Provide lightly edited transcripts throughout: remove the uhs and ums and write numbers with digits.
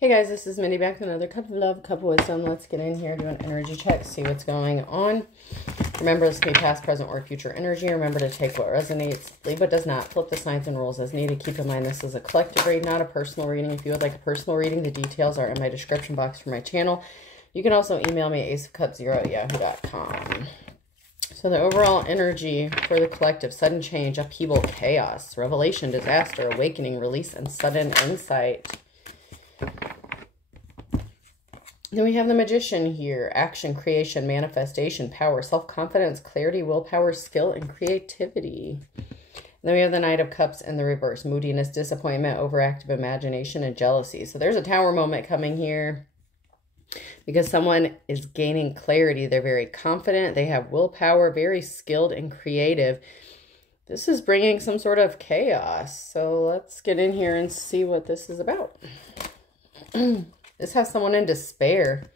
Hey guys, this is Mindy back with another cup of love, cup of wisdom. Let's get in here, do an energy check, see what's going on. Remember, this can be past, present, or future energy. Remember to take what resonates, leave what does not, flip the signs and rules as needed. Keep in mind this is a collective read, not a personal reading. If you would like a personal reading, the details are in my description box for my channel. You can also email me at aceofcups0@yahoo.com. So the overall energy for the collective: sudden change, upheaval, chaos, revelation, disaster, awakening, release, and sudden insight. Then we have the Magician here: action, creation, manifestation, power, self-confidence, clarity, willpower, skill, and creativity. And then we have the Knight of Cups in the reverse: moodiness, disappointment, overactive imagination, and jealousy. So there's a Tower moment coming here because someone is gaining clarity. They're very confident. They have willpower, very skilled and creative. This is bringing some sort of chaos. So let's get in here and see what this is about. This has someone in despair.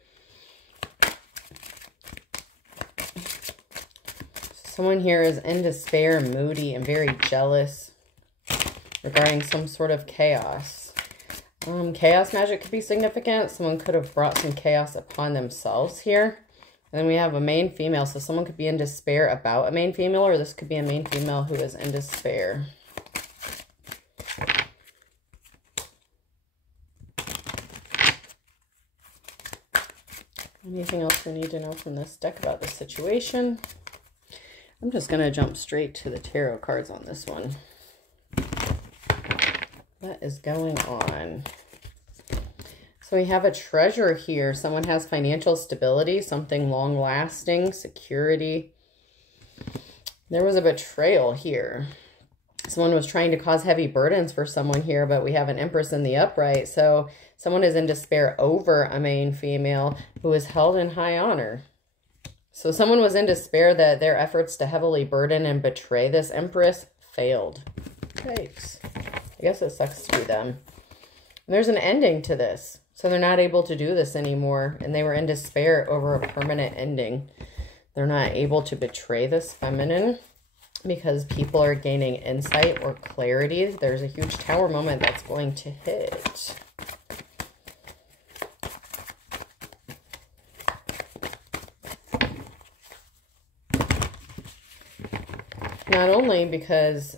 Someone here is in despair, moody, and very jealous regarding some sort of chaos. Chaos magic could be significant. Someone could have brought some chaos upon themselves here. And then we have a main female. So someone could be in despair about a main female, or this could be a main female who is in despair. Anything else we need to know from this deck about the situation? I'm just going to jump straight to the tarot cards on this one. What is going on? So we have a treasure here. Someone has financial stability, something long-lasting, security. There was a betrayal here. Someone was trying to cause heavy burdens for someone here, but we have an Empress in the upright. So someone is in despair over a main female who is held in high honor. So someone was in despair that their efforts to heavily burden and betray this Empress failed. Yikes. I guess it sucks to be them. And there's an ending to this. So they're not able to do this anymore. And they were in despair over a permanent ending. They're not able to betray this feminine because people are gaining insight or clarity. There's a huge Tower moment that's going to hit. Not only because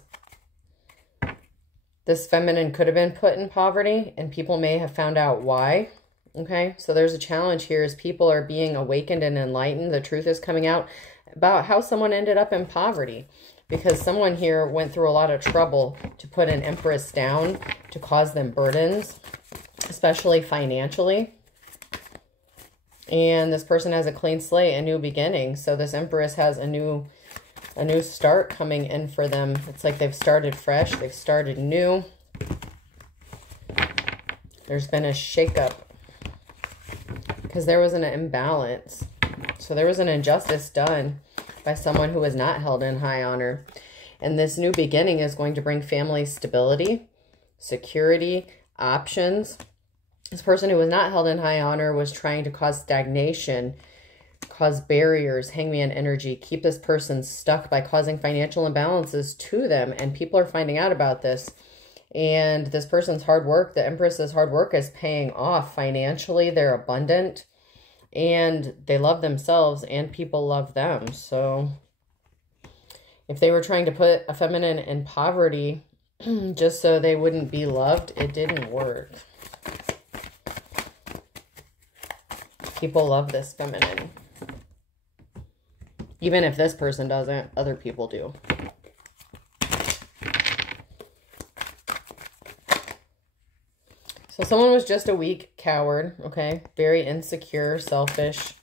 this feminine could have been put in poverty and people may have found out why. Okay, so there's a challenge here as people are being awakened and enlightened. The truth is coming out about how someone ended up in poverty, because someone here went through a lot of trouble to put an Empress down, to cause them burdens, especially financially. And this person has a clean slate, a new beginning. So this Empress has a new start coming in for them. It's like they've started fresh. They've started new. There's been a shakeup because there was an imbalance. So there was an injustice done by someone who was not held in high honor. And this new beginning is going to bring family stability, security, options. This person who was not held in high honor was trying to cause stagnation, cause barriers, hangman energy, keep this person stuck by causing financial imbalances to them. And people are finding out about this. And this person's hard work, the Empress's hard work, is paying off financially. They're abundant. And they love themselves and people love them. So if they were trying to put a feminine in poverty just so they wouldn't be loved, it didn't work. People love this feminine. Even if this person doesn't, other people do. So someone was just a weak coward, okay? Very insecure, selfish.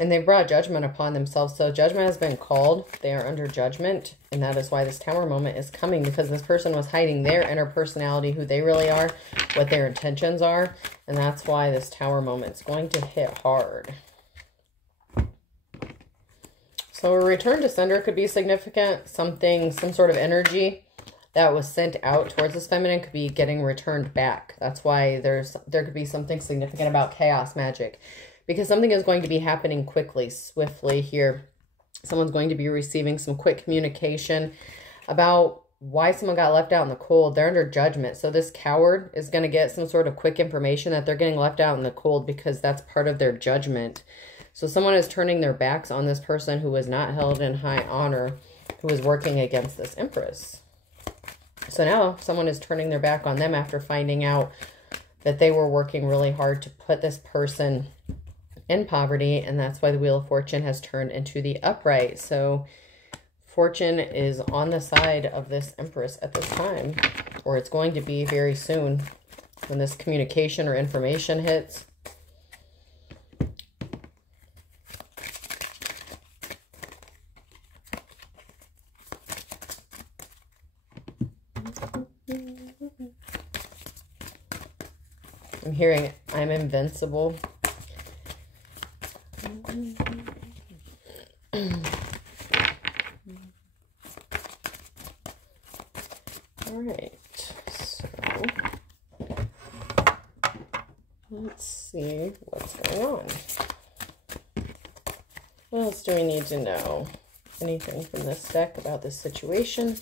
And they brought judgment upon themselves. So judgment has been called. They are under judgment. And that is why this Tower moment is coming, because this person was hiding their inner personality, who they really are, what their intentions are. And that's why this Tower moment is going to hit hard. So a return to sender could be significant. Some sort of energy that was sent out towards this feminine could be getting returned back. That's why there could be something significant about chaos magic, because something is going to be happening quickly, swiftly here. Someone's going to be receiving some quick communication about why someone got left out in the cold. They're under judgment. So this coward is going to get some sort of quick information that they're getting left out in the cold because that's part of their judgment. So someone is turning their backs on this person who was not held in high honor, who is working against this Empress. So now someone is turning their back on them after finding out that they were working really hard to put this person in poverty, and that's why the Wheel of Fortune has turned into the upright. So Fortune is on the side of this Empress at this time, or it's going to be very soon when this communication or information hits. I'm hearing I'm invincible. All right, so let's see what's going on. What else do we need to know? Anything from this deck about this situation?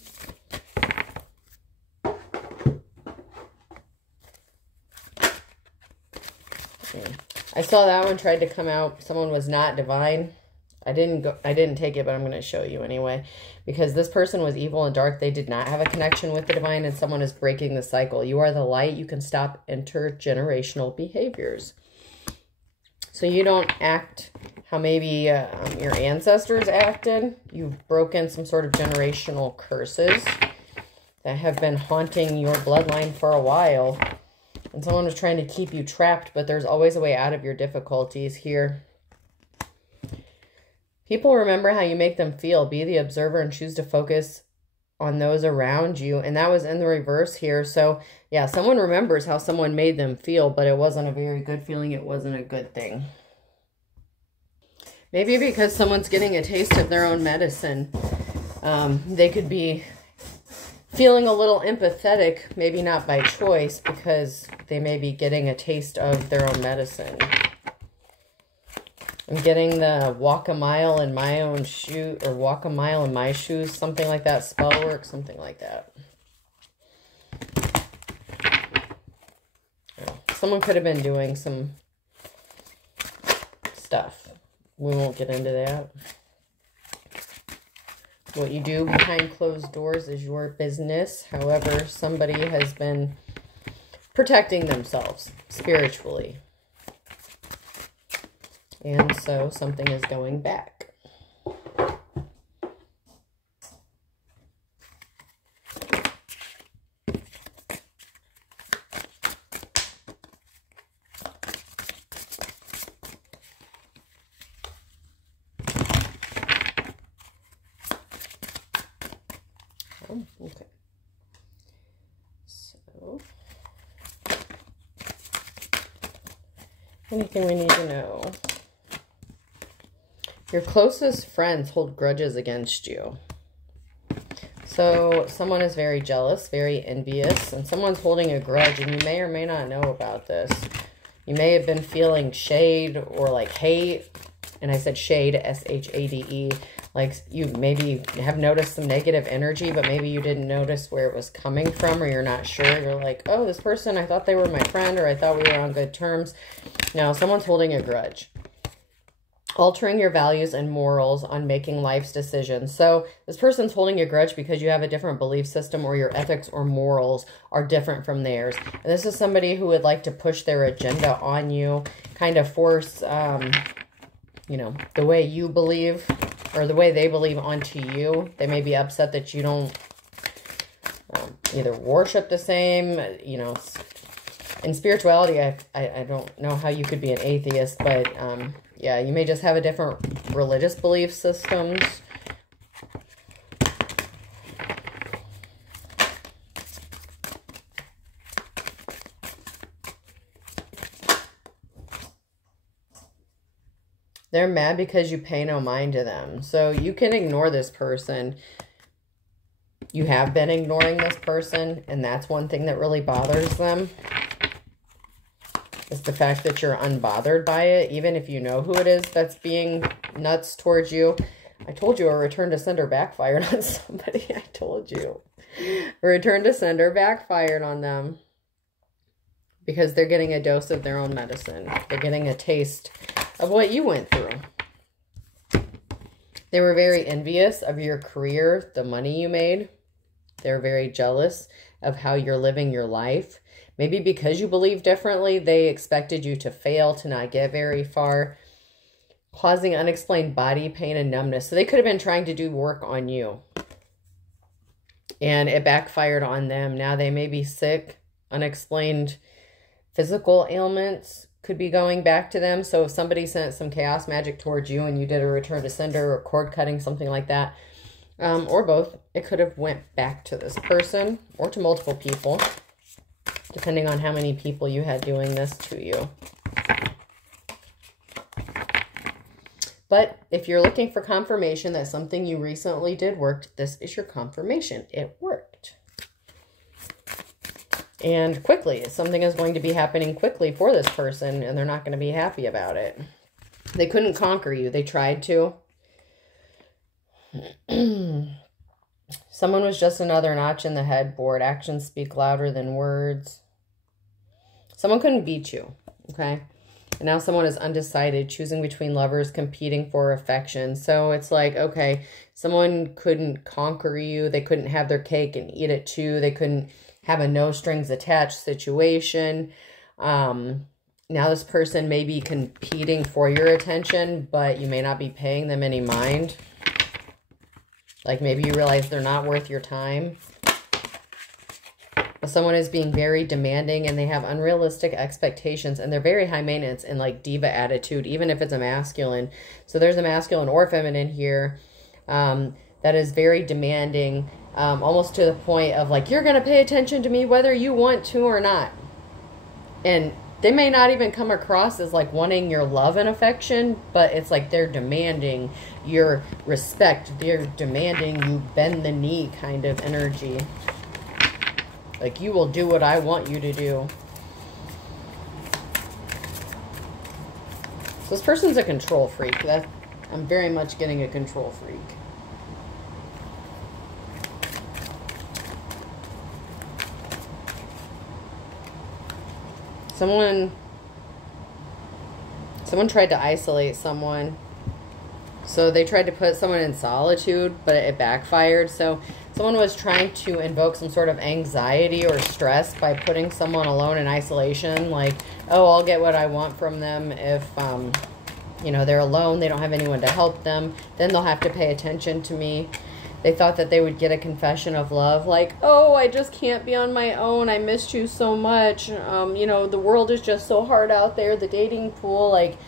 I saw that one tried to come out. Someone was not divine. I didn't take it, but I'm going to show you anyway. Because this person was evil and dark. They did not have a connection with the divine, and someone is breaking the cycle. You are the light. You can stop intergenerational behaviors. So you don't act how maybe your ancestors acted. You've broken some sort of generational curses that have been haunting your bloodline for a while. And someone was trying to keep you trapped, but there's always a way out of your difficulties here. People remember how you make them feel. Be the observer and choose to focus on those around you. And that was in the reverse here. So, yeah, someone remembers how someone made them feel, but it wasn't a very good feeling. It wasn't a good thing. Maybe because someone's getting a taste of their own medicine. They could be feeling a little empathetic, maybe not by choice, because they may be getting a taste of their own medicine. I'm getting the walk a mile in my own shoe, or walk a mile in my shoes, something like that, spell work, something like that. Someone could have been doing some stuff. We won't get into that. What you do behind closed doors is your business. However, somebody has been protecting themselves spiritually. And so something is going back. Oh, okay. So, anything we need to know? Your closest friends hold grudges against you. So someone is very jealous, very envious, and someone's holding a grudge, and you may or may not know about this. You may have been feeling shade or like hate, and I said shade, S-H-A-D-E. Like you maybe have noticed some negative energy, but maybe you didn't notice where it was coming from, or you're not sure. You're like, oh, this person, I thought they were my friend, or I thought we were on good terms. No, someone's holding a grudge. Altering your values and morals on making life's decisions. So this person's holding a grudge because you have a different belief system, or your ethics or morals are different from theirs. And this is somebody who would like to push their agenda on you, kind of force, you know, the way you believe or the way they believe onto you. They may be upset that you don't either worship the same, you know. In spirituality, I don't know how you could be an atheist, but yeah, you may just have a different religious belief systems. They're mad because you pay no mind to them. So you can ignore this person. You have been ignoring this person, and that's one thing that really bothers them. It's the fact that you're unbothered by it, even if you know who it is that's being nuts towards you. I told you a return to sender backfired on somebody. I told you. Return to sender backfired on them because they're getting a dose of their own medicine. They're getting a taste of what you went through. They were very envious of your career, the money you made. They're very jealous of how you're living your life. Maybe because you believe differently, they expected you to fail, to not get very far, causing unexplained body pain and numbness. So they could have been trying to do work on you, and it backfired on them. Now they may be sick. Unexplained physical ailments could be going back to them. So if somebody sent some chaos magic towards you and you did a return to sender or cord cutting, something like that, or both, it could have went back to this person or to multiple people, depending on how many people you had doing this to you. But if you're looking for confirmation that something you recently did worked, this is your confirmation. It worked. And quickly. Something is going to be happening quickly for this person, and they're not going to be happy about it. They couldn't conquer you. They tried to. Someone was just another notch in the headboard. Actions speak louder than words. Someone couldn't beat you, okay? And now someone is undecided, choosing between lovers, competing for affection. So it's like, okay, someone couldn't conquer you. They couldn't have their cake and eat it too. They couldn't have a no strings attached situation. Now this person may be competing for your attention, but you may not be paying them any mind. Like maybe you realize they're not worth your time. Someone is being very demanding and they have unrealistic expectations, and they're very high maintenance and like diva attitude, even if it's a masculine. So there's a masculine or feminine here that is very demanding, almost to the point of like, you're going to pay attention to me whether you want to or not. And they may not even come across as like wanting your love and affection, but it's like they're demanding your respect. They're demanding you bend the knee kind of energy. Like, you will do what I want you to do. So this person's a control freak. I'm very much getting a control freak. Someone tried to isolate someone. So they tried to put someone in solitude, but it backfired. So someone was trying to invoke some sort of anxiety or stress by putting someone alone in isolation. Like, oh, I'll get what I want from them if, you know, they're alone. They don't have anyone to help them. Then they'll have to pay attention to me. They thought that they would get a confession of love. Like, oh, I just can't be on my own. I missed you so much. You know, the world is just so hard out there. The dating pool, like,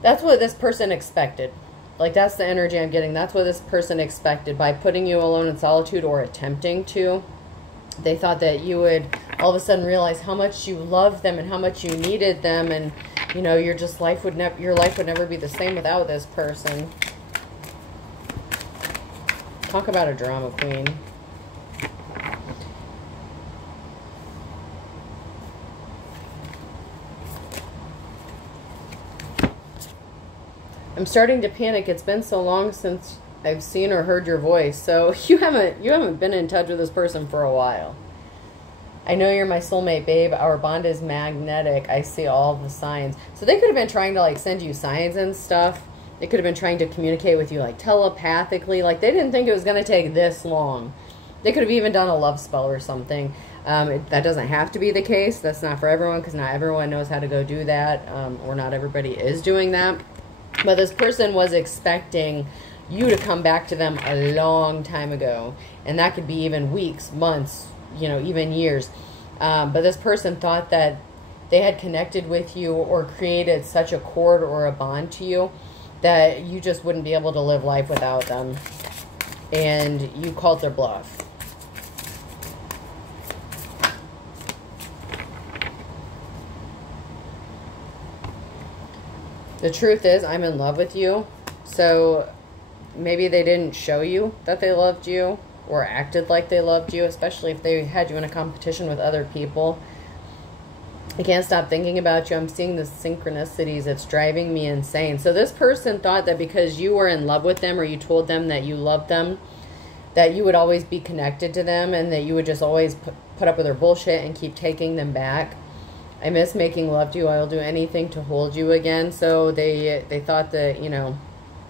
that's what this person expected. Like, that's the energy I'm getting. That's what this person expected by putting you alone in solitude or attempting to. They thought that you would all of a sudden realize how much you loved them and how much you needed them. And, you know, your life would never be the same without this person. Talk about a drama queen. I'm starting to panic. It's been so long since I've seen or heard your voice. So you haven't been in touch with this person for a while. I know you're my soulmate, babe. Our bond is magnetic. I see all the signs. So they could have been trying to like send you signs and stuff. They could have been trying to communicate with you like telepathically. Like they didn't think it was going to take this long. They could have even done a love spell or something. That doesn't have to be the case. That's not for everyone, because not everyone knows how to go do that, or not everybody is doing that. But this person was expecting you to come back to them a long time ago. And that could be even weeks, months, you know, even years. But this person thought that they had connected with you or created such a cord or a bond to you that you just wouldn't be able to live life without them. And you called their bluff. The truth is, I'm in love with you. So maybe they didn't show you that they loved you or acted like they loved you, especially if they had you in a competition with other people. I can't stop thinking about you. I'm seeing the synchronicities. It's driving me insane. So this person thought that because you were in love with them or you told them that you loved them, that you would always be connected to them and that you would just always put up with their bullshit and keep taking them back. I miss making love to you. I will do anything to hold you again. So they thought that, you know,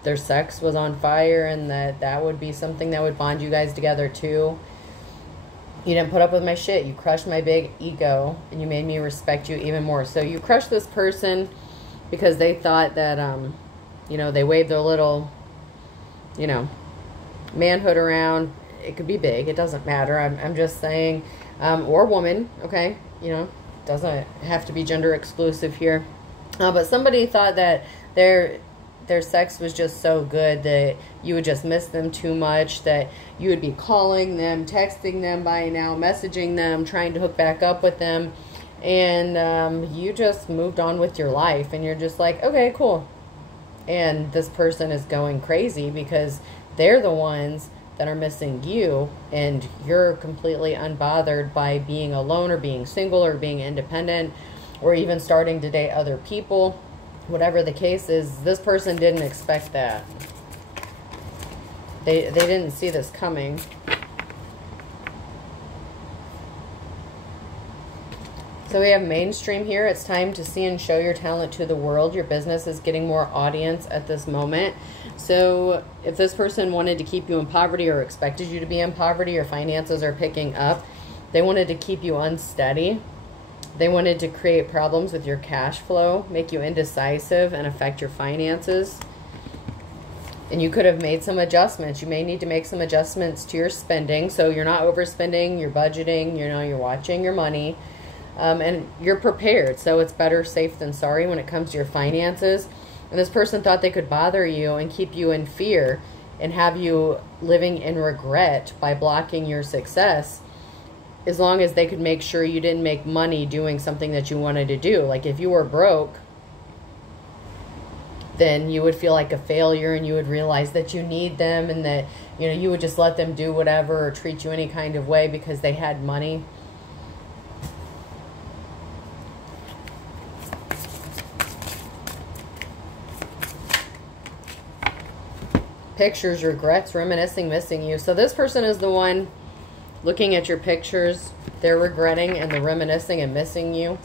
their sex was on fire and that would be something that would bond you guys together too. You didn't put up with my shit. You crushed my big ego and you made me respect you even more. So you crushed this person because they thought that, you know, they waved their little, you know, manhood around. It could be big. It doesn't matter. I'm just saying, or woman, okay? You know, doesn't have to be gender exclusive here. But somebody thought that their sex was just so good that you would just miss them too much, that you would be calling them, texting them by now, messaging them, trying to hook back up with them, and you just moved on with your life, and you're just like, okay, cool. And this person is going crazy because they're the ones that are missing you, and you're completely unbothered by being alone or being single or being independent or even starting to date other people. Whatever the case is, this person didn't expect that. They didn't see this coming. So we have mainstream here. It's time to see and show your talent to the world. Your business is getting more audience at this moment. So if this person wanted to keep you in poverty or expected you to be in poverty, your finances are picking up. They wanted to keep you unsteady. They wanted to create problems with your cash flow, make you indecisive, and affect your finances. And you could have made some adjustments. You may need to make some adjustments to your spending. So you're not overspending, you're budgeting, you know, you're watching your money. And you're prepared. So it's better safe than sorry when it comes to your finances. And this person thought they could bother you and keep you in fear and have you living in regret by blocking your success, as long as they could make sure you didn't make money doing something that you wanted to do. Like if you were broke, then you would feel like a failure and you would realize that you need them and that, you know, you would just let them do whatever or treat you any kind of way because they had money. Pictures, regrets, reminiscing, missing you. So this person is the one looking at your pictures. They're regretting and they're reminiscing and missing you.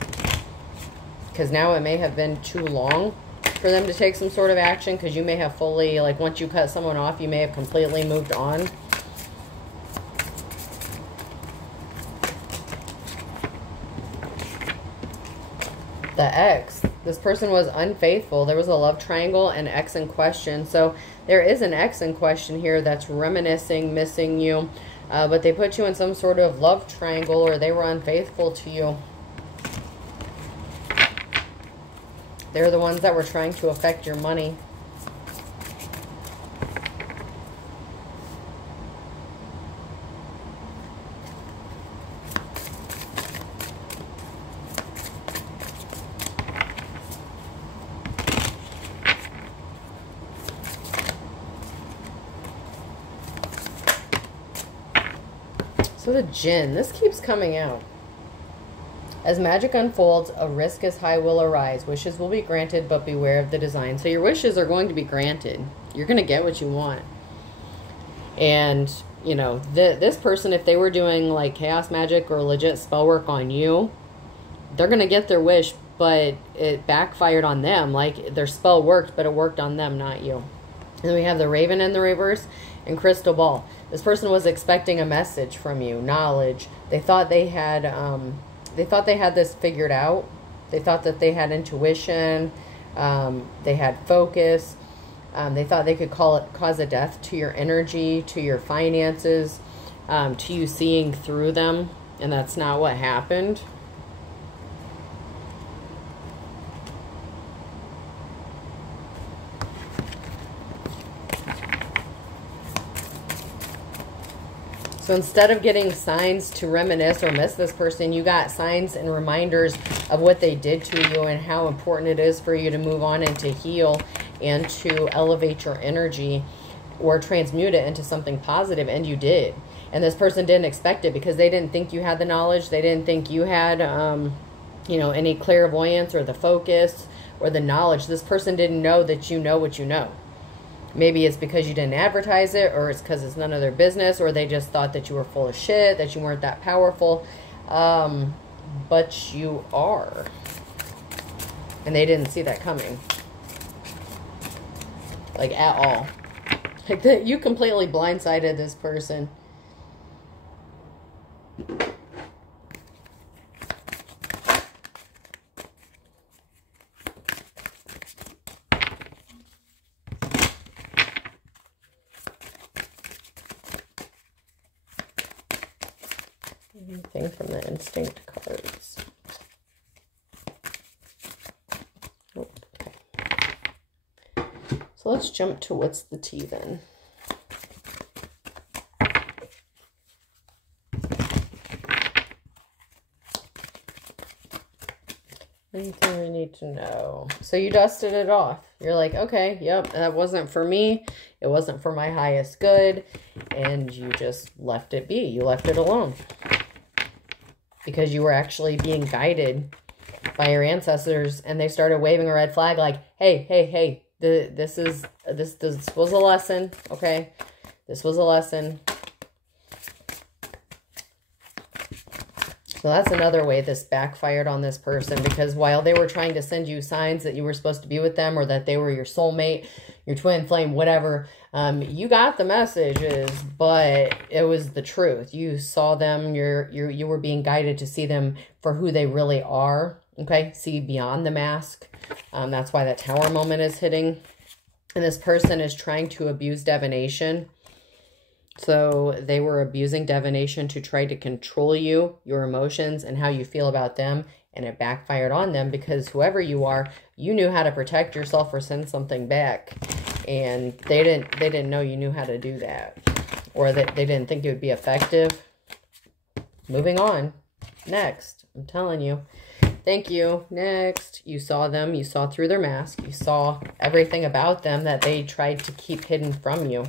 Because now it may have been too long for them to take some sort of action, because you may have fully, like once you cut someone off, you may have completely moved on. The ex, this person was unfaithful. There was a love triangle and ex in question. So there is an ex in question here that's reminiscing, missing you. But they put you in some sort of love triangle, or they were unfaithful to you. They're the ones that were trying to affect your money. So the Jinn, this keeps coming out. As magic unfolds, a risk as high will arise. Wishes will be granted, but beware of the design. So your wishes are going to be granted. You're going to get what you want. And, you know, this person, if they were doing like chaos magic or legit spell work on you, they're going to get their wish, but it backfired on them. Like their spell worked, but it worked on them, not you. And then we have the Raven in the reverse and Crystal Ball. This person was expecting a message from you, knowledge. They thought they had this figured out. They thought that they had intuition. They had focus. They thought they could cause a death to your energy, to your finances, to you seeing through them. And that's not what happened. So instead of getting signs to reminisce or miss this person, you got signs and reminders of what they did to you and how important it is for you to move on and to heal and to elevate your energy or transmute it into something positive. And you did. And this person didn't expect it because they didn't think you had the knowledge. They didn't think you had, you know, any clairvoyance or the focus or the knowledge. This person didn't know that you know what you know. Maybe it's because you didn't advertise it, or it's because it's none of their business, or they just thought that you were full of shit, that you weren't that powerful. But you are. And they didn't see that coming. Like, at all. Like, that you completely blindsided this person. Anything from the instinct cards. Oh, okay. So let's jump to what's the tea then. Anything we need to know. So you dusted it off. You're like, okay, yep, that wasn't for me. It wasn't for my highest good. And you just left it be. You left it alone. Because you were actually being guided by your ancestors, and they started waving a red flag like, hey, hey, hey, this was a lesson, okay? This was a lesson. So that's another way this backfired on this person, because while they were trying to send you signs that you were supposed to be with them, or that they were your soulmate, your twin flame, whatever, you got the messages, but it was the truth. You saw them, you were being guided to see them for who they really are, okay? See beyond the mask. That's why that Tower moment is hitting. And this person is trying to abuse divination. So they were abusing divination to try to control you, your emotions, and how you feel about them. And it backfired on them, because whoever you are, you knew how to protect yourself or send something back. And they didn't know you knew how to do that. Or that they didn't think it would be effective. Moving on. Next. I'm telling you. Thank you. Next. You saw them. You saw through their mask. You saw everything about them that they tried to keep hidden from you.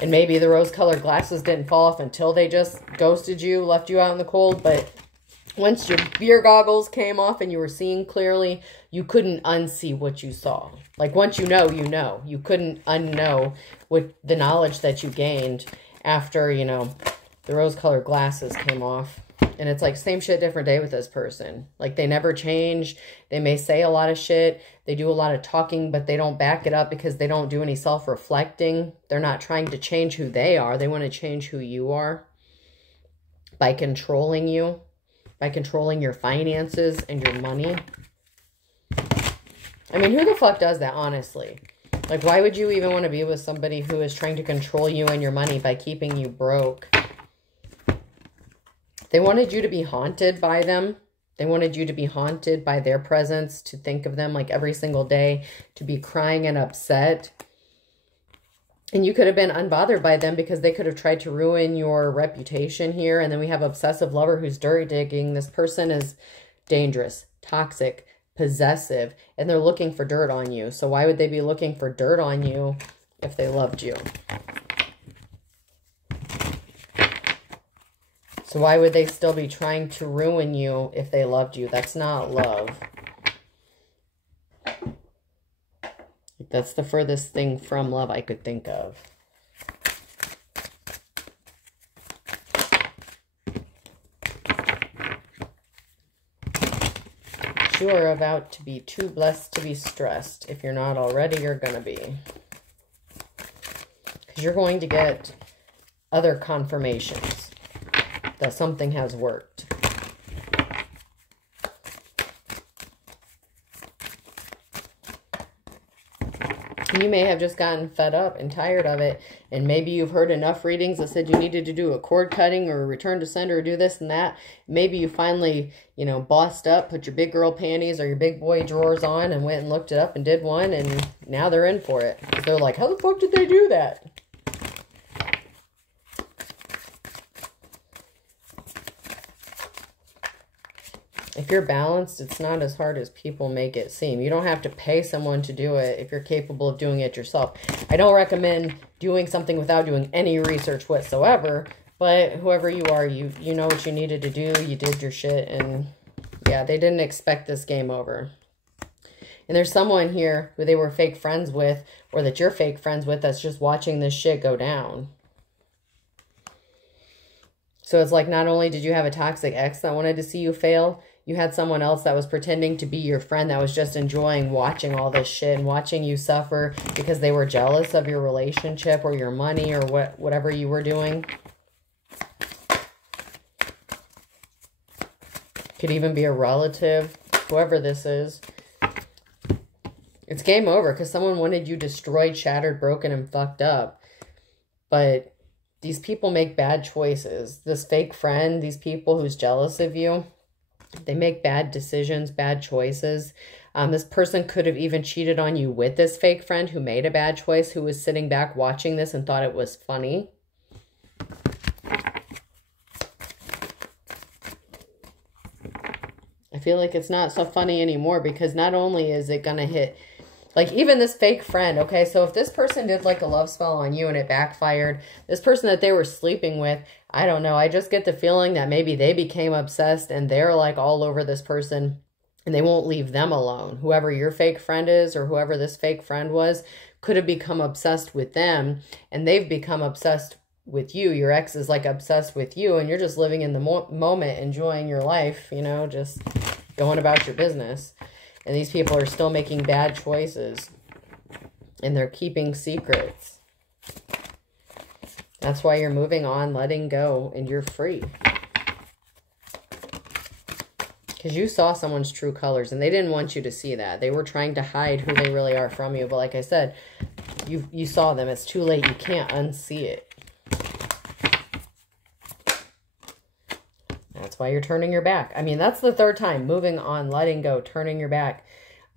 And maybe the rose-colored glasses didn't fall off until they just ghosted you, left you out in the cold. But once your beer goggles came off and you were seeing clearly, you couldn't unsee what you saw. Like, once you know, you know. You couldn't unknow what the knowledge that you gained after, you know, the rose-colored glasses came off. And it's like, same shit, different day with this person. Like, they never change. They may say a lot of shit. They do a lot of talking, but they don't back it up because they don't do any self-reflecting. They're not trying to change who they are. They want to change who you are by controlling you, by controlling your finances and your money. I mean, who the fuck does that, honestly? Like, why would you even want to be with somebody who is trying to control you and your money by keeping you broke? They wanted you to be haunted by them. They wanted you to be haunted by their presence, to think of them like every single day, to be crying and upset. And you could have been unbothered by them because they could have tried to ruin your reputation here. And then we have obsessive lover who's dirty digging. This person is dangerous, toxic, possessive, and they're looking for dirt on you. So why would they be looking for dirt on you if they loved you? So why would they still be trying to ruin you if they loved you? That's not love. That's the furthest thing from love I could think of. You are about to be too blessed to be stressed. If you're not already, you're going to be. Because you're going to get other confirmations that something has worked. You may have just gotten fed up and tired of it, and maybe you've heard enough readings that said you needed to do a cord cutting or a return to sender or do this and that. Maybe you finally, you know, bossed up, put your big girl panties or your big boy drawers on and went and looked it up and did one, and now they're in for it. They're like, how the fuck did they do that? If you're balanced, it's not as hard as people make it seem. You don't have to pay someone to do it if you're capable of doing it yourself. I don't recommend doing something without doing any research whatsoever, but whoever you are, you know what you needed to do. You did your shit, and yeah, they didn't expect this game over. And there's someone here who they were fake friends with, or that you're fake friends with, that's just watching this shit go down. So it's like, not only did you have a toxic ex that wanted to see you fail, you had someone else that was pretending to be your friend that was just enjoying watching all this shit and watching you suffer because they were jealous of your relationship or your money or whatever you were doing. Could even be a relative, whoever this is. It's game over because someone wanted you destroyed, shattered, broken, and fucked up. But these people make bad choices. This fake friend, these people who's jealous of you, they make bad decisions, bad choices. This person could have even cheated on you with this fake friend who made a bad choice, who was sitting back watching this and thought it was funny. I feel like it's not so funny anymore because not only is it going to hit... Like, even this fake friend, okay? So if this person did, like, a love spell on you and it backfired, this person that they were sleeping with, I don't know. I just get the feeling that maybe they became obsessed and they're, like, all over this person and they won't leave them alone. Whoever your fake friend is or whoever this fake friend was could have become obsessed with them and they've become obsessed with you. Your ex is, like, obsessed with you and you're just living in the moment, enjoying your life, you know, just going about your business. And these people are still making bad choices. And they're keeping secrets. That's why you're moving on, letting go, and you're free. Because you saw someone's true colors, and they didn't want you to see that. They were trying to hide who they really are from you. But like I said, you saw them. It's too late. You can't unsee it. That's why you're turning your back. I mean, that's the third time. Moving on, letting go, turning your back.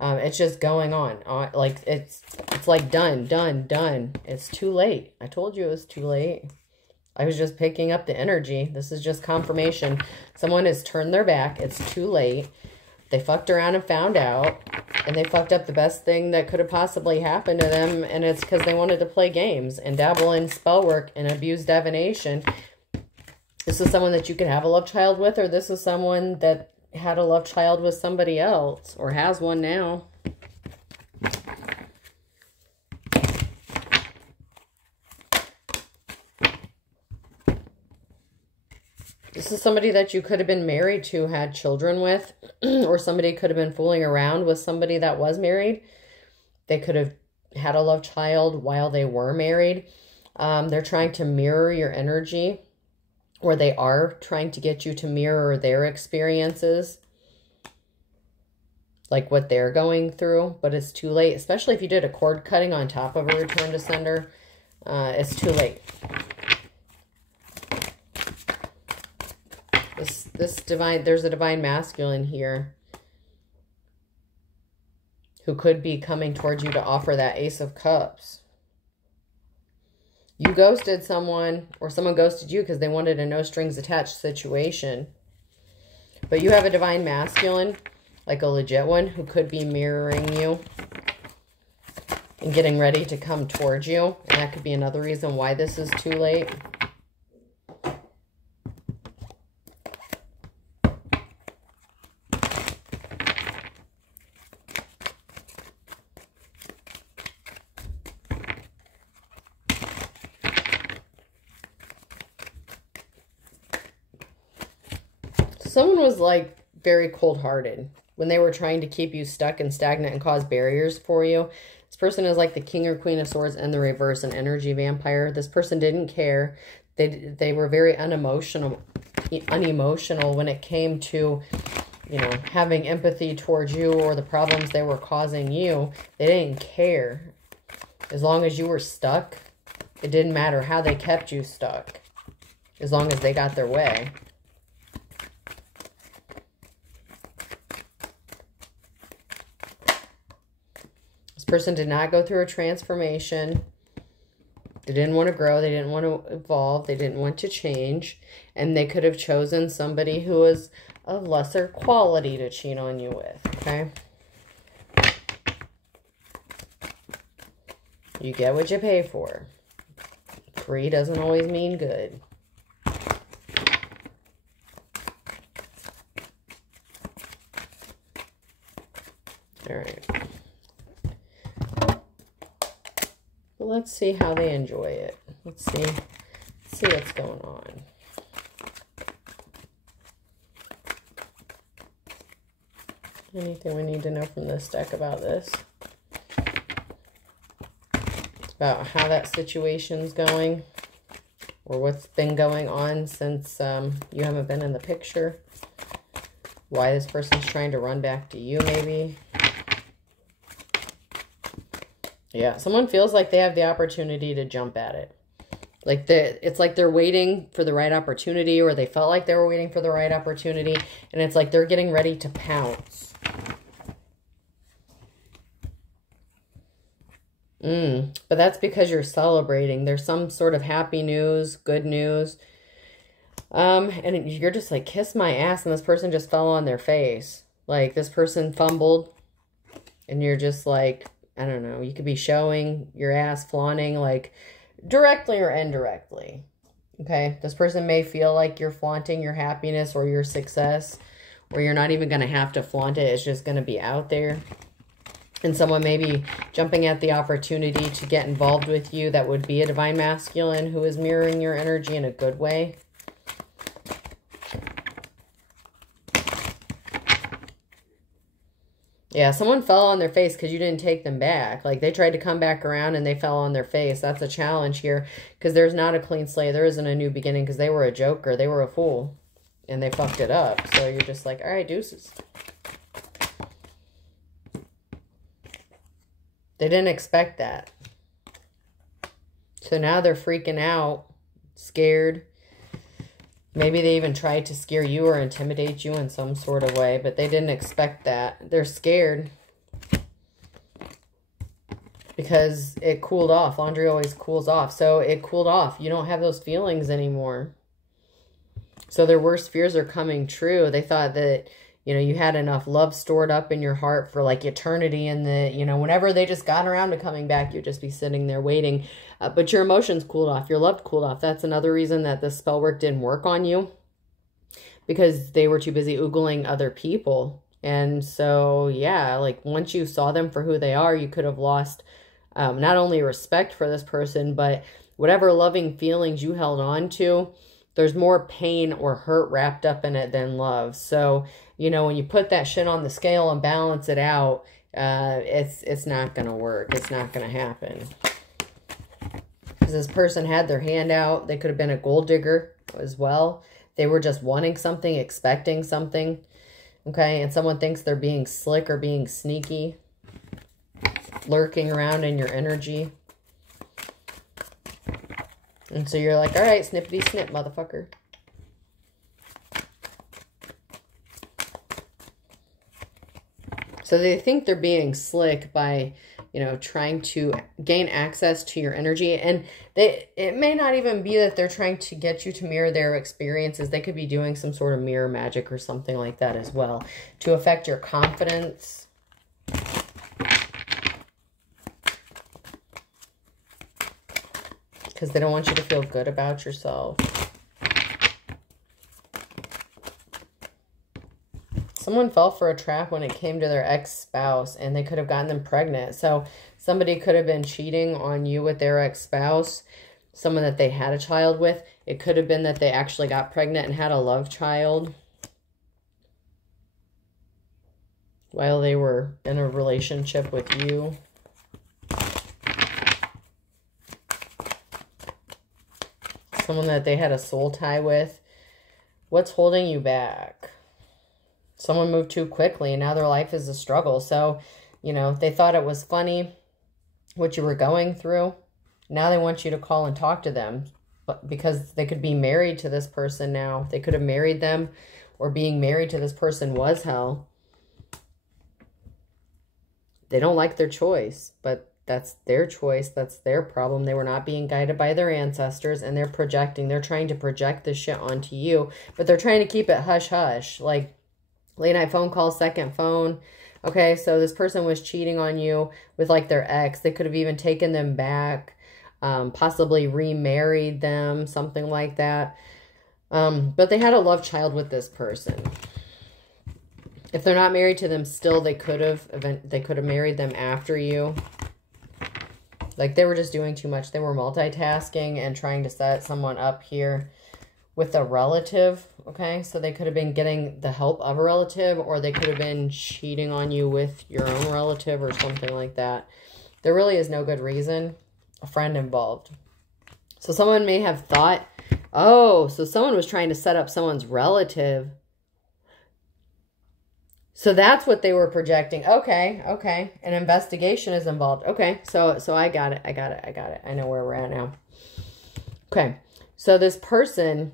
It's just going on. Like, it's like done. It's too late. I told you it was too late. I was just picking up the energy. This is just confirmation. Someone has turned their back. It's too late. They fucked around and found out. And they fucked up the best thing that could have possibly happened to them. And it's because they wanted to play games and dabble in spell work and abuse divination. This is someone that you could have a love child with, or this is someone that had a love child with somebody else, or has one now. This is somebody that you could have been married to, had children with, or somebody could have been fooling around with somebody that was married. They could have had a love child while they were married. They're trying to mirror your energy. Or they are trying to get you to mirror their experiences. Like what they're going through. But it's too late. Especially if you did a cord cutting on top of a return to sender. It's too late. There's a divine masculine here. Who could be coming towards you to offer that Ace of Cups. You ghosted someone, or someone ghosted you because they wanted a no strings attached situation. But you have a divine masculine, like a legit one, who could be mirroring you and getting ready to come towards you. And that could be another reason why this is too late. Someone was like very cold-hearted when they were trying to keep you stuck and stagnant and cause barriers for you. This person is like the King or Queen of Swords in the reverse, an energy vampire. This person didn't care. They were very unemotional when it came to, you know, having empathy towards you or the problems they were causing you. They didn't care. As long as you were stuck, it didn't matter how they kept you stuck. As long as they got their way. Person did not go through a transformation. They didn't want to grow. They didn't want to evolve. They didn't want to change. And they could have chosen somebody who was of lesser quality to cheat on you with. Okay? You get what you pay for. Free doesn't always mean good. All right. Well, let's see how they enjoy it. Let's see what's going on. Anything we need to know from this deck about this? About how that situation's going, or what's been going on since you haven't been in the picture. Why this person's trying to run back to you, maybe. Yeah, someone feels like they have the opportunity to jump at it. Like it's like they're waiting for the right opportunity, or they felt like they were waiting for the right opportunity, and it's like they're getting ready to pounce. But that's because you're celebrating. There's some sort of happy news, good news. And you're just like, kiss my ass, and this person just fell on their face. Like, this person fumbled, and you're just like, I don't know, you could be showing your ass, flaunting, like, directly or indirectly. Okay? This person may feel like you're flaunting your happiness or your success, or you're not even going to have to flaunt it. It's just going to be out there. And someone may be jumping at the opportunity to get involved with you that would be a divine masculine who is mirroring your energy in a good way. Yeah, someone fell on their face because you didn't take them back. Like, they tried to come back around and they fell on their face. That's a challenge here, because there's not a clean slate. There isn't a new beginning, because they were a joker. They were a fool, and they fucked it up. So you're just like, all right, deuces. They didn't expect that. So now they're freaking out, scared. Maybe they even tried to scare you or intimidate you in some sort of way, but they didn't expect that. They're scared because it cooled off. Laundry always cools off. So it cooled off. You don't have those feelings anymore. So their worst fears are coming true. They thought that, you know, you had enough love stored up in your heart for like eternity, and that, you know, whenever they just got around to coming back, you'd just be sitting there waiting. But your emotions cooled off. Your love cooled off. That's another reason that this spell work didn't work on you, because they were too busy oogling other people. And so, yeah, like once you saw them for who they are, you could have lost not only respect for this person, but whatever loving feelings you held on to, there's more pain or hurt wrapped up in it than love. So, you know, when you put that shit on the scale and balance it out, it's not going to work. It's not going to happen. Because this person had their hand out. They could have been a gold digger as well. They were just wanting something, expecting something. Okay, and someone thinks they're being slick or being sneaky, lurking around in your energy. And so you're like, all right, snippity snip, motherfucker. So they think they're being slick by, you know, trying to gain access to your energy. And it may not even be that they're trying to get you to mirror their experiences. They could be doing some sort of mirror magic or something like that as well to affect your confidence. Because they don't want you to feel good about yourself. Someone fell for a trap when it came to their ex-spouse, and they could have gotten them pregnant. So somebody could have been cheating on you with their ex-spouse, someone that they had a child with. It could have been that they actually got pregnant and had a love child while they were in a relationship with you. Someone that they had a soul tie with. What's holding you back? Someone moved too quickly, and now their life is a struggle. So, you know, they thought it was funny what you were going through. Now they want you to call and talk to them, but because they could be married to this person now. They could have married them, or being married to this person was hell. They don't like their choice, but that's their choice. That's their problem. They were not being guided by their ancestors, and they're projecting. They're trying to project this shit onto you, but they're trying to keep it hush-hush. Like, late night phone call, second phone. Okay, so this person was cheating on you with like their ex. They could have even taken them back, possibly remarried them, something like that. But they had a love child with this person. If they're not married to them still, they could have married them after you. Like they were just doing too much. They were multitasking and trying to set someone up here with a relative. Okay, so they could have been getting the help of a relative, or they could have been cheating on you with your own relative or something like that. There really is no good reason. A friend involved. So someone may have thought, oh, so someone was trying to set up someone's relative. So that's what they were projecting. Okay, okay. An investigation is involved. Okay, so I got it. I know where we're at now. Okay, so this person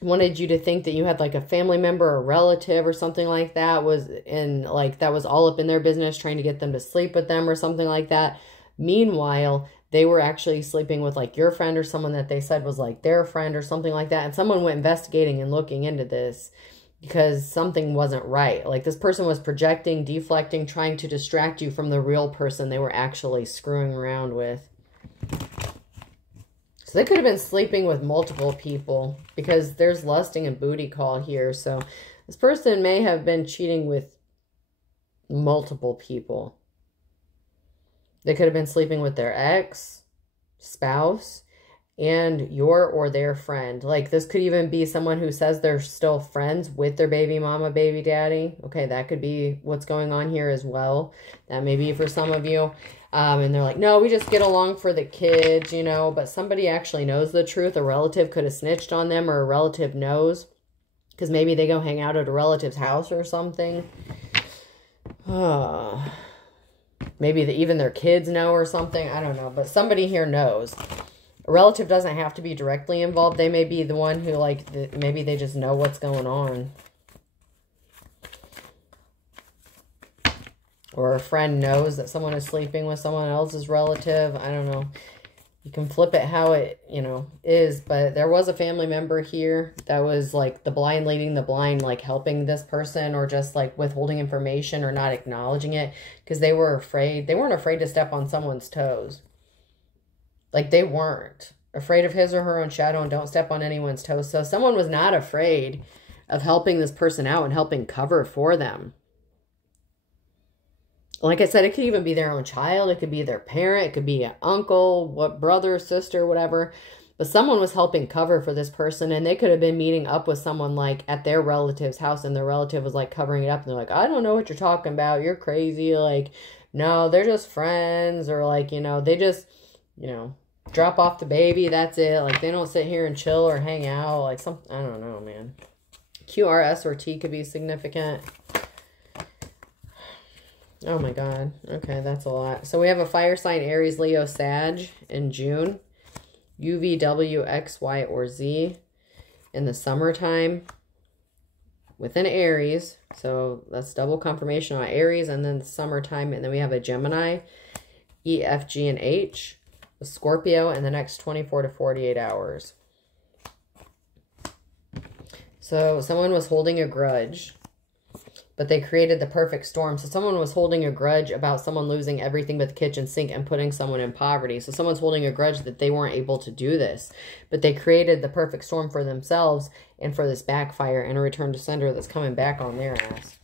wanted you to think that you had like a family member or relative or something like that that was all up in their business, trying to get them to sleep with them or something like that. Meanwhile, they were actually sleeping with like your friend or someone that they said was like their friend or something like that. And someone went investigating and looking into this because something wasn't right. Like this person was projecting, deflecting, trying to distract you from the real person they were actually screwing around with. So they could have been sleeping with multiple people because there's lusting and booty call here. So this person may have been cheating with multiple people. They could have been sleeping with their ex, spouse, and your or their friend. Like this could even be someone who says they're still friends with their baby mama, baby daddy. Okay, that could be what's going on here as well. That may be for some of you. And they're like, no, we just get along for the kids, you know. But somebody actually knows the truth. A relative could have snitched on them, or a relative knows. Because maybe they go hang out at a relative's house or something. Maybe even their kids know or something. I don't know. But somebody here knows. A relative doesn't have to be directly involved. They may be the one who, like, maybe they just know what's going on. Or a friend knows that someone is sleeping with someone else's relative. I don't know. You can flip it how it, you know, is. But there was a family member here that was, like, the blind leading the blind, like, helping this person, or just, like, withholding information or not acknowledging it because they were afraid. They weren't afraid to step on someone's toes. Like, they weren't afraid of his or her own shadow, and don't step on anyone's toes. So someone was not afraid of helping this person out and helping cover for them. Like I said, it could even be their own child. It could be their parent. It could be an uncle, brother, sister, whatever. But someone was helping cover for this person, and they could have been meeting up with someone like at their relative's house, and their relative was like covering it up. And they're like, I don't know what you're talking about. You're crazy. Like, no, they're just friends, or like, you know, they just, you know, drop off the baby. That's it. Like, they don't sit here and chill or hang out. Like, I don't know, man. Q, R, S, or T could be significant. Oh my God. Okay, that's a lot. So we have a fire sign, Aries, Leo, Sag in June. U, V, W, X, Y, or Z in the summertime within Aries. So that's double confirmation on Aries, and then the summertime. And then we have a Gemini, E, F, G, and H. A Scorpio in the next 24 to 48 hours. So someone was holding a grudge, but they created the perfect storm. So someone was holding a grudge about someone losing everything but the kitchen sink and putting someone in poverty. So someone's holding a grudge that they weren't able to do this, but they created the perfect storm for themselves and for this backfire and a return to sender that's coming back on their ass.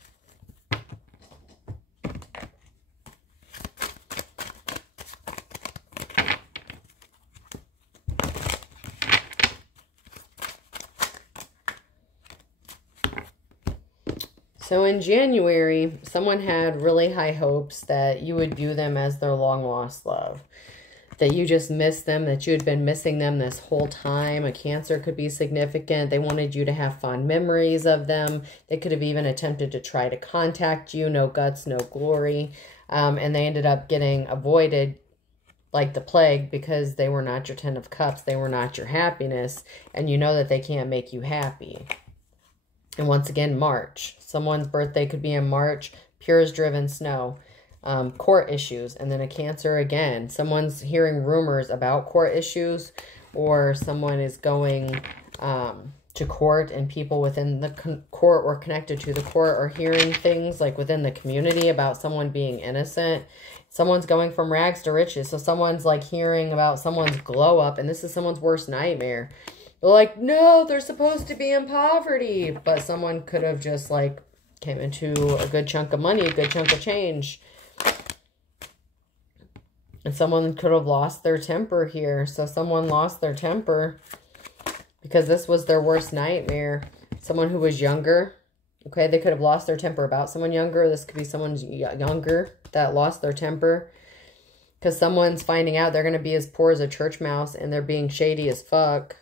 So in January, someone had really high hopes that you would view them as their long-lost love. That you just missed them, that you had been missing them this whole time. A Cancer could be significant. They wanted you to have fond memories of them. They could have even attempted to try to contact you. No guts, no glory. And they ended up getting avoided like the plague because they were not your 10 of Cups. They were not your happiness. And you know that they can't make you happy. And once again, March. Someone's birthday could be in March. Pure as driven snow. Court issues. And then a Cancer again. Someone's hearing rumors about court issues. Or someone is going to court. And people within the court or connected to the court are hearing things like within the community about someone being innocent. Someone's going from rags to riches. So someone's like hearing about someone's glow up. And this is someone's worst nightmare. They're like, no, they're supposed to be in poverty. But someone could have just like Came into a good chunk of money, a good chunk of change. And someone could have lost their temper here. So someone lost their temper because this was their worst nightmare. Someone who was younger. Okay, they could have lost their temper about someone younger. This could be someone younger that lost their temper. Because someone's finding out they're going to be as poor as a church mouse and they're being shady as fuck.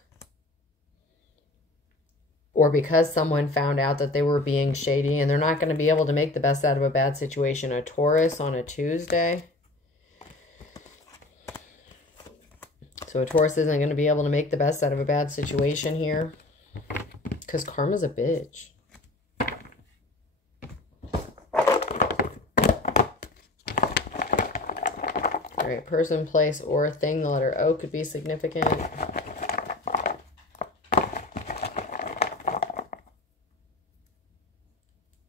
Or because someone found out that they were being shady and they're not going to be able to make the best out of a bad situation. A Taurus on a Tuesday. So a Taurus isn't going to be able to make the best out of a bad situation here. Because karma's a bitch. All right, person, place, or thing. The letter O could be significant.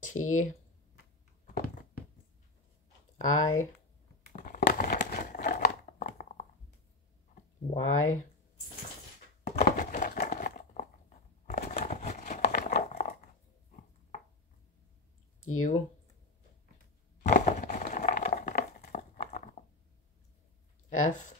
T. I. Y. U. F.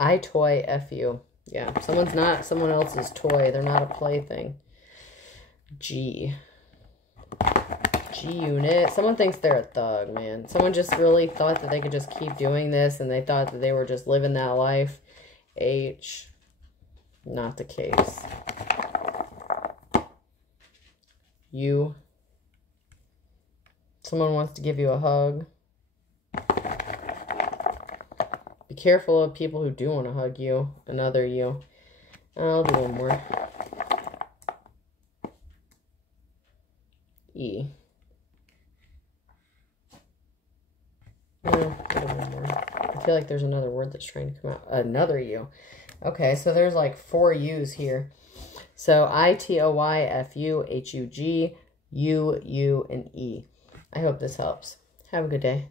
I toy F you. Yeah, someone's not someone else's toy. They're not a plaything. G. G unit. Someone thinks they're a thug, man. Someone just really thought that they could just keep doing this and they thought that they were just living that life. H. Not the case. U. Someone wants to give you a hug. Be careful of people who do want to hug you. Another U. I'll do one more. E. No, I'll do one more. I feel like there's another word that's trying to come out. Another U. Okay, so there's like 4 U's here. So I, T, O, Y, F, U, H, U, G, U, U, and E. I hope this helps. Have a good day.